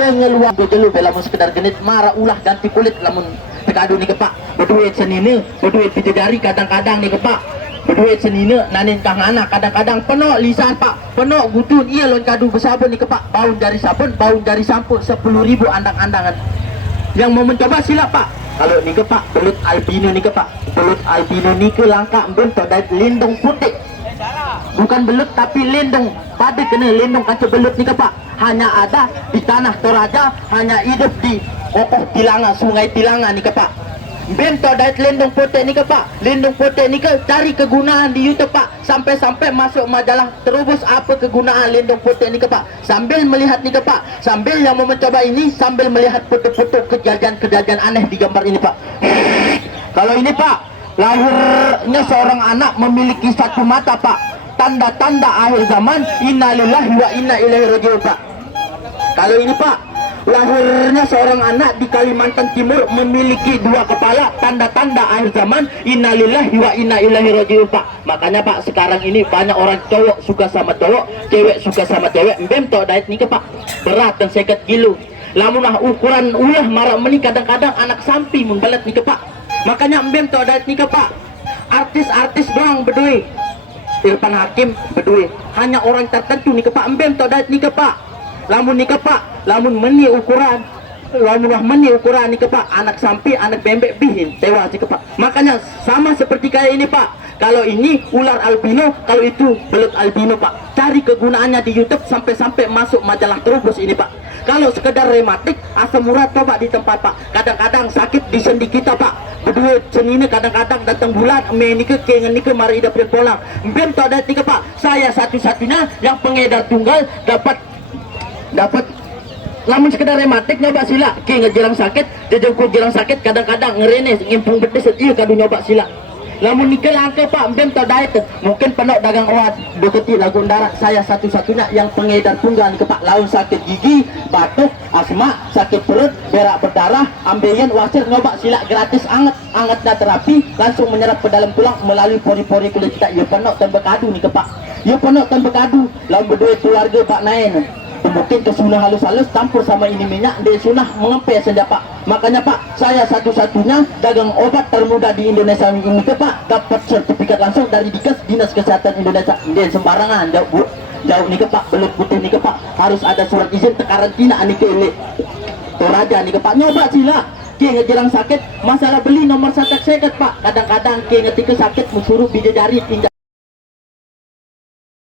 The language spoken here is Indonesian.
pengeluar dulu lamun sekedar genit marah ulah ganti kulit lamun tekadu nih kepak berduit senine berduit bidadari kadang-kadang nih kepak berduit senine nanin kang anak kadang-kadang penuh lisan pak penuh gudun iya lon kadu bersabun nih kepak baun dari sabun baun dari sampun 10.000 andang-andangan yang mau mencoba sila pak kalau nih kepak belut albino nih kepak belut albino nih ke langka bentuk dari lindung putih bukan belut tapi lindung pada kena lindung kaca belut nih kepak hanya ada di tanah Toraja hanya hidup di kokoh Tilanga sungai Tilanga nih kepak bentuk dari lindung putih nih kepak lindung putih nih ke cari kegunaan di YouTube pak sampai-sampai masuk majalah terubus apa kegunaan lindung putih nih kepak sambil melihat nih kepak sambil yang mau mencoba ini sambil melihat foto-foto kejadian-kejadian aneh di gambar ini pak kalau ini pak lahirnya seorang anak memiliki satu mata pak tanda-tanda akhir zaman innalillahi wa inna ilaihi raji'un pak kalau ini pak lahirnya seorang anak di Kalimantan Timur memiliki 2 kepala tanda-tanda akhir zaman innalillahi wa inna ilaihi raji'un pak makanya pak sekarang ini banyak orang cowok suka sama cowok cewek suka sama cewek mbem tok dait nih pak berat dan 50 kilo lamunah ukuran ulah marah meni kadang-kadang anak sampi mun balet nih pak makanya mbem tok dait nih pak artis-artis doang bedui Irfan Hakim bedui hanya orang tertentu nih pak mbem tok dait nih pak lamun nih pak lamun meni ukuran nih pak anak sampi anak bembek bihin tewas nih pak makanya sama seperti kayak ini pak kalau ini ular albino kalau itu belut albino pak cari kegunaannya di YouTube sampai-sampai masuk majalah Trubus ini pak kalau sekedar rematik asam urat coba di tempat pak kadang-kadang sakit di sendi kita pak berduit senine kadang-kadang datang bulan menike kengen nike mari hidup polang mbem tak ada tiga pak saya satu-satunya yang pengedar tunggal dapat lamun sekedar rematik nyoba sila ke ngejelang sakit jejengku jelang sakit kadang-kadang ngerene ngimpung bedes iya kadu nyoba sila lamun nikel angke pak mbem tau daet mungkin penuh dagang obat deketi lagu darat saya satu-satunya yang pengedar tunggal ke pak laun sakit gigi batuk asma sakit perut berak berdarah ambeien wasir nyoba sila gratis angetnya terapi langsung menyerap ke dalam tulang melalui pori-pori kulit kita ya penuh dan bekadu nih ke pak ya penuh dan bekadu lamun berduit keluarga pak naen mungkin ke sunah halus-halus campur sama ini minyak dia sunah mengempe saja pak makanya pak saya satu-satunya dagang obat termuda di Indonesia ini ke pak dapat sertifikat langsung dari Dinas Kesehatan Indonesia dia sembarangan jauh nih ke pak belut putih nih ke pak harus ada surat izin ke karantina nih ke Toraja nih ke pak nyoba sila ke ngejelang sakit masalah beli nomor sakit pak kadang-kadang ke ngetika sakit musuruh bidadari tinjak